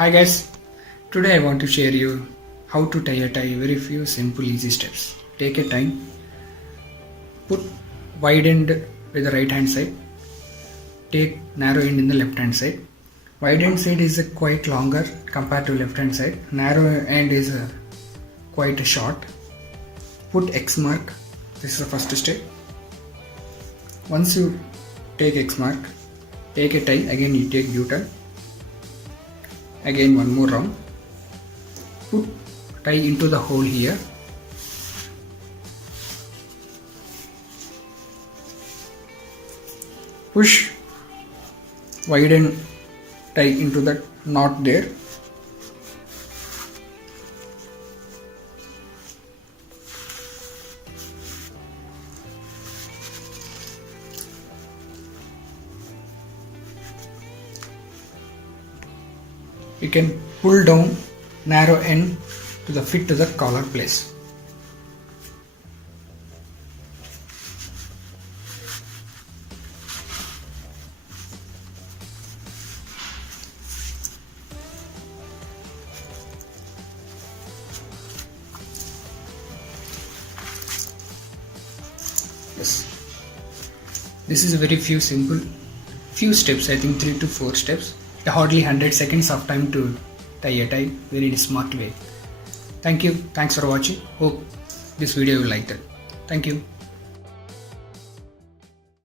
Hi guys, today I want to share you how to tie a tie. Very few simple easy steps. Take a tie, put wide end with the right hand side, take narrow end in the left hand side. Wide end side is quite longer compared to left hand side. Narrow end is quite short. Put X mark. This is the first step. Once you take X mark, take a tie. Again you take U-turn. Again one more round. Put tie into the hole here. Push widen tie into that knot there. You can pull down narrow end to the fit to the collar place. Yes, this is a very few steps. I think 3 to 4 steps. Hardly 100 seconds of time to tie a tie very smart way. Thank you. Thanks for watching. Hope this video you liked it. Thank you.